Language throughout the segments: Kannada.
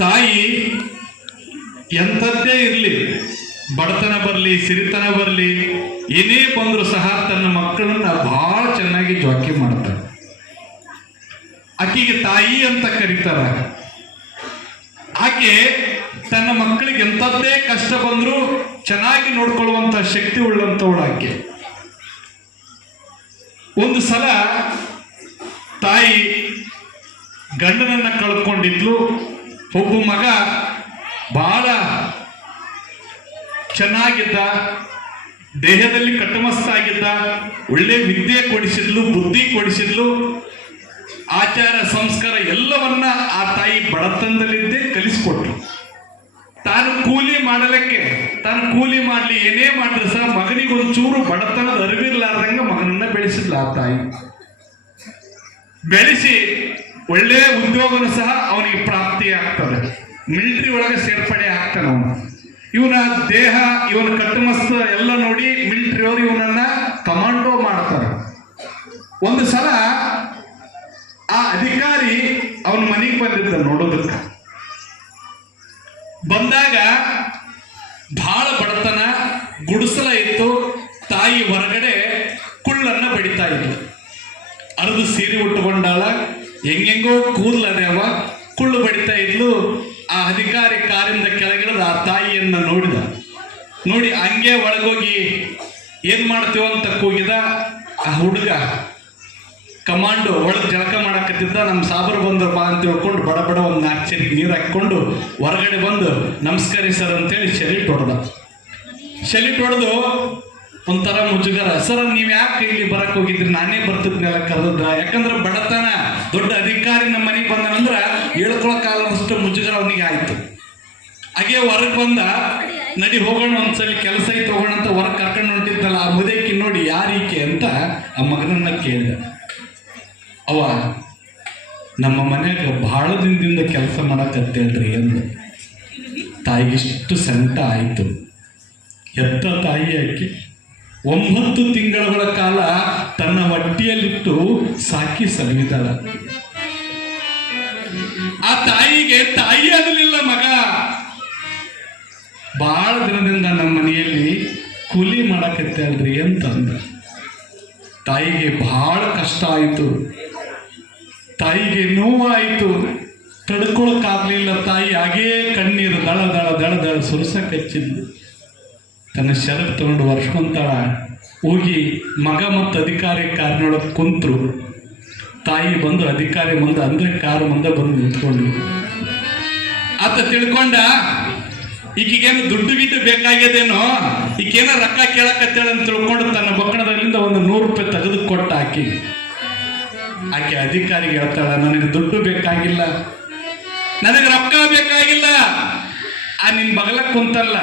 ತಾಯಿ, ಎಂಥದ್ದೇ ಇರಲಿ, ಬಡತನ ಬರಲಿ, ಸಿರಿತನ ಬರಲಿ, ಏನೇ ಬಂದರೂ ಸಹ ತನ್ನ ಮಕ್ಕಳನ್ನ ಬಹಳ ಚೆನ್ನಾಗಿ ಜೋಕಿ ಮಾಡ್ತಾರೆ ಆಕೆಗೆ ತಾಯಿ ಅಂತ ಕರೀತಾರ. ಆಕೆ ತನ್ನ ಮಕ್ಕಳಿಗೆ ಎಂಥದ್ದೇ ಕಷ್ಟ ಬಂದರೂ ಚೆನ್ನಾಗಿ ನೋಡ್ಕೊಳ್ಳುವಂಥ ಶಕ್ತಿ ಉಳ್ಳಂಥವಳು ಆಕೆ. ಒಂದು ಸಲ ತಾಯಿ ಗಂಡನನ್ನ ಕಳ್ಕೊಂಡಿದ್ಲು. ಒಬ್ಬ ಮಗ ಬಹಳ ಚೆನ್ನಾಗಿದ್ದ, ದೇಹದಲ್ಲಿ ಕಟ್ಟಮಸ್ತಾಗಿದ್ದ, ಒಳ್ಳೆ ವಿದ್ಯೆ ಕೊಡಿಸಿದ್ಲು, ಬುದ್ಧಿ ಕೊಡಿಸಿದ್ಲು, ಆಚಾರ, ಸಂಸ್ಕಾರ ಎಲ್ಲವನ್ನ ಆ ತಾಯಿ ಬಡತನದಲ್ಲಿದ್ದೇ ಕಲಿಸ್ಕೊಟ್ರು. ತಾನು ಕೂಲಿ ಮಾಡಲಿಕ್ಕೆ, ತಾನು ಕೂಲಿ ಮಾಡಲಿ, ಏನೇ ಮಾಡಿದ್ರು ಸಹ ಮಗನಿಗೆ ಒಂಚೂರು ಬಡತನದ ಅರಿವಿರ್ಲಾರ್ದಂಗ ಮಗನನ್ನ ಬೆಳೆಸಿದ್ಲು ಆ ತಾಯಿ. ಬೆಳೆಸಿ ಒಳ್ಳೆ ಉದ್ಯೋಗನು ಸಹ ಅವನಿಗೆ ಪ್ರಾಪ್ತಿ ಆಗ್ತದೆ. ಮಿಲಿಟರಿ ಒಳಗೆ ಸೇರ್ಪಡೆ ಆಗ್ತಾನೆ ಅವನು. ಇವನ ದೇಹ, ಇವನ ಕಟ್ಟುಮಸ್ತ ಎಲ್ಲ ನೋಡಿ ಮಿಲಿಟರಿ ಅವರು ಇವನನ್ನ ಕಮಾಂಡೋ ಮಾಡ್ತಾರೆ. ಒಂದು ಸಲ ಆ ಅಧಿಕಾರಿ ಅವನ ಮನೆಗೆ ಬಂದಿದ್ದ ನೋಡೋದಕ್ಕೆ. ಬಂದಾಗ ಬಹಳ ಬಡತನ, ಗುಡಿಸಲ ಇತ್ತು, ತಾಯಿ ಹೊರಗಡೆ ಕುಳ್ಳನ್ನ ಬಡಿತಾ ಇದ್ಲು. ಅರ್ಧ ಸೀರೆ ಉಟ್ಟುಕೊಂಡಾಳ ಹೆಂಗೆಂಗೋ ಕೂದಲದ್ಯಾವ ಕುಳ್ಳು ಬಡಿತಾ ಇದ್ಲು. ಆ ಅಧಿಕಾರಿ ಕಾರಿಂದ ಕೆಳಗಿಳಿದ ಆ ತಾಯಿಯನ್ನ ನೋಡಿದ. ನೋಡಿ, ಹಂಗೆ ಒಳಗೋಗಿ ಏನ್ ಮಾಡ್ತೀವ ಅಂತ ಕೂಗಿದ. ಆ ಹುಡುಗ ಕಮಾಂಡು ಒಳಗೆ ಜಳಕ ಮಾಡಕತ್ತಿದ್ದ. ನಮ್ಮ ಸಾಬರು ಬಂದ್ರು ಬಾ ಅಂತ ಹೇಳ್ಕೊಂಡು ಬಡ ಬಡ ಒಂದು ನಾಲ್ಕು ಚರಿ ನೀರು ಹಾಕ್ಕೊಂಡು ಹೊರಗಡೆ ಬಂದು ನಮಸ್ಕಾರಿ ಸರ್ ಅಂತೇಳಿ ಶೆಲಿಟ್ ಹೊಡೆದ. ಶೆಲಿಟ್ ಹೊಡೆದು ಒಂಥರ ಮುಜುಗರ. ಸರ್, ನೀವು ಯಾಕೆ ಇಲ್ಲಿ ಬರಕ್ಕೆ ಹೋಗಿದ್ರಿ? ನಾನೇ ಬರ್ತಿದ್ನೆಲ್ಲ ಕರೆದ್ರ ಯಾಕಂದ್ರೆ ಬಡತನ ದೊಡ್ಡ ಅಧಿಕಾರಿ ನಮ್ಮ ಮನೆಗೆ ಬಂದನಂದ್ರ ಹೇಳ್ಕೊಳಕಾಲಷ್ಟು ಮುಜುಗರ ಅವನಿಗೆ ಆಯ್ತು. ಹಾಗೆ ಹೊರಗೆ ಬಂದ, ನಡಿ ಹೋಗೋಣ ಒಂದ್ಸಲಿ ಕೆಲಸ ಐತೆ, ಹೋಗೋಣ ಅಂತ ಹೊರಗೆ ಕರ್ಕೊಂಡು ಹೊಂಟಿದ್ದಲ್ಲ ಆ ಮುದೇಕಿ ನೋಡಿ ಯಾರೀಕೆ ಅಂತ ಆ ಮಗನನ್ನ ಕೇಳಿದ. ಅವ ನಮ್ಮ ಮನೆಯಾಗ ಬಹಳ ದಿನದಿಂದ ಕೆಲಸ ಮಾಡಕತ್ತೇಳ್ರಿ ಎಂದು ತಾಯಿಗಿಷ್ಟು ಸಂತ ಆಯಿತು. ಎತ್ತ ತಾಯಿ ಆಕೆ ಒಂಬತ್ತು ತಿಂಗಳುಗಳ ಕಾಲ ತನ್ನ ಹೊಟ್ಟೆಯಲ್ಲಿಟ್ಟು ಸಾಕಿ ಸಲಹಿದಾಳ ಆ ತಾಯಿಗೆ ತಾಯಿ ಆಗಲಿಲ್ಲ ಮಗ. ಬಹಳ ದಿನದಿಂದ ನಮ್ಮ ಮನೆಯಲ್ಲಿ ಕೂಲಿ ಮಾಡಕತ್ತಲ್ರಿ ಅಂತಂದ. ತಾಯಿಗೆ ಬಹಳ ಕಷ್ಟ ಆಯಿತು. ತಾಯಿಗೆ ನೋವಾಯಿತು. ತಡ್ಕೊಳಕಾಗ್ಲಿಲ್ಲ ತಾಯಿ, ಹಾಗೇ ಕಣ್ಣೀರು ದಳ ದಳ ದಳ ದಳ ಸುರಿಸಕ್ಕೆ ಹಚ್ಚಿದ್ಲು ತನ್ನ ಶರತ್ ತಗೊಂಡು ವರ್ಷಕೊಂತಾಳ ಹೋಗಿ ಮಗ ಮತ್ತು ಅಧಿಕಾರಿ ಕಾರ್ನೊಳಗೆ ಕುಂತರು. ತಾಯಿ ಬಂದು, ಅಧಿಕಾರಿ ಮುಂದೆ ಅಂದ್ರೆ ಕಾರ್ ಮುಂದೆ ಬಂದು ನಿಂತ್ಕೊಂಡು ಆತ ತಿಳ್ಕೊಂಡ ಈಗೇನು ದುಡ್ಡು ಗಿಡ್ಡು ಬೇಕಾಗ್ಯದೇನೋ? ಈಗೇನೋ ರೊಕ್ಕ ಕೇಳಕತ್ತೇಳ ಅಂತ ತಿಳ್ಕೊಂಡು ತನ್ನ ಬಕ್ಕಣದಲ್ಲಿಂದ ಒಂದು ನೂರು ರೂಪಾಯಿ ತೆಗೆದು ಕೊಟ್ಟ ಆಕಿ. ಆಕೆ ಅಧಿಕಾರಿಗೆ ಹೇಳ್ತಾಳ, ನನಗೆ ದುಡ್ಡು ಬೇಕಾಗಿಲ್ಲ. ನನಗೆ ರೊಕ್ಕ ಬೇಕಾಗಿಲ್ಲ. ಆ ನಿನ್ನ ಬಗಲ ಕುಂತಲ್ಲ.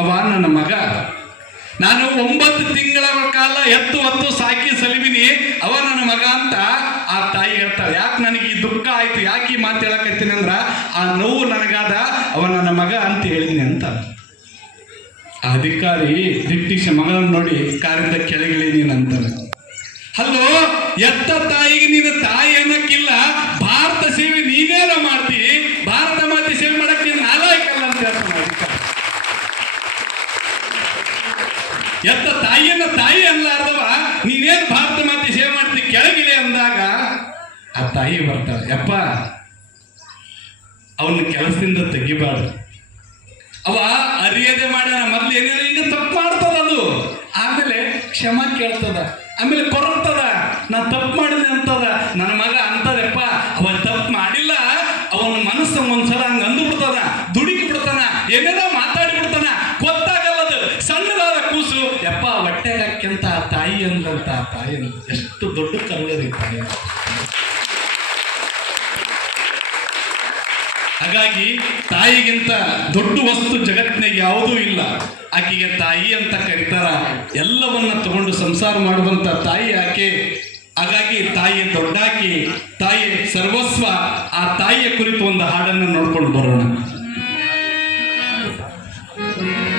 ಅವ ನನ್ನ ಮಗ. ನಾನು ಒಂಬತ್ತು ತಿಂಗಳ ಕಾಲ ಎತ್ತು ಹೊತ್ತು ಸಾಕಿ ಸಲಿಬಿನಿ. ಅವ ನನ್ನ ಮಗ ಅಂತ ಆ ತಾಯಿ ಹೇಳ್ತಾಳೆ, ಯಾಕೆ ನನಗೆ ಈ ದುಃಖ ಆಯ್ತು? ಯಾಕೆ ಈ ಮಾತು ಹೇಳಕತ್ತೀನಿ ಅಂದ್ರ, ಆ ನೋವು ನನಗಾದ, ಅವ ನನ್ನ ಮಗ ಅಂತ ಹೇಳಿದ್ನಿ ಅಂತ. ಆ ಅಧಿಕಾರಿ ದಿಟ್ಟಿಶ ಮಗನನ್ನು ನೋಡಿ, ಕಾರಿಂದ ಕೆಳಗಿಳಿ ನೀನಂತಾನೆ ಹಲೋ ಎತ್ತ ತಾಯಿಗೆ ನೀನು ತಾಯಿ ಅನ್ನಕ್ಕಿಲ್ಲ ಭಾರತ ಸೇವೆ ನೀನೇನ ಮಾಡ್ತಿ ಭಾರತ ಮಾತೆ ಸೇವೆ ಮಾಡಕ್ ನೀನು ನಾಲಾಯಕಲ್ಲ ಅಂತ ಹೇಳ್ತಾನೆ ಅಧಿಕಾರಿ. ಎತ್ತ ತಾಯಿಯನ್ನ ತಾಯಿ ಅನ್ಲಾರ್ದವ, ನೀನೇನು ಭಾರತ ಮಾತಿ ಸೇವೆ ಮಾಡ್ತಿ ಕೆಳಗಿಲೆ ಅಂದಾಗ, ಆ ತಾಯಿ ಬರ್ತಾಳೆ, ಯಪ್ಪ, ಅವನ ಕೆಲಸದಿಂದ ತೆಗಿಬಾರ್ದು. ಅವ ಅರಿಯದೆ ಮಾಡ್ಯಾನ, ಮೊದ್ಲು ಏನೇನು ಇನ್ನು ತಪ್ಪು ಮಾಡ್ತದ ಅದು. ಆಮೇಲೆ ಕ್ಷಮ ಕೇಳ್ತದ, ಆಮೇಲೆ ಕೊರಗ್ತದ ನಾ ತಪ್ಪು ಮಾಡಿದೆ ಅಂತದ, ನನ್ನ ಮಗ ಅಂತದಪ್ಪ ಅವ ತಪ್ಪು ಮಾಡಿಲ್ಲ ಅವನ ಮನಸ್ಸು ಒಂದ್ಸಲ ಹಂಗ ಅಂದು ಬಿಡ್ತದ ದುಡುಕಿ ಬಿಡ್ತಾನ ಏನೇನೋ ಮಾತಾಡಿ ಬಿಡ್ತಾನ ಗೊತ್ತಾಗಲ್ಲದು ಸಣ್ಣದಾದ ಕೂಸು ಯಪ್ಪ ಹೊಟ್ಟೆಗೆ ಆ ತಾಯಿ ಅಂದ್ರಂತ ಆ ತಾಯಿ. ಎಷ್ಟು ದೊಡ್ಡ ತಾಯಿ ಹಾಗಾಗಿ ತಾಯಿಗಿಂತ ದೊಡ್ಡ ವಸ್ತು ಜಗತ್ತಿನಾಗ ಯಾವುದೂ ಇಲ್ಲ. ಆಕೆಗೆ ತಾಯಿ ಅಂತ ಕರೀತಾರ. ಎಲ್ಲವನ್ನ ತಗೊಂಡು ಸಂಸಾರ ಮಾಡುವಂತ ತಾಯಿ ಆಕೆ. ಹಾಗಾಗಿ ತಾಯಿ ದೊಡ್ಡಾಕಿ ತಾಯಿ ಸರ್ವಸ್ವ, ಆ ತಾಯಿಯ ಕುರಿತು ಒಂದು ಹಾಡನ್ನು ನೋಡ್ಕೊಂಡು ಬರೋಣ.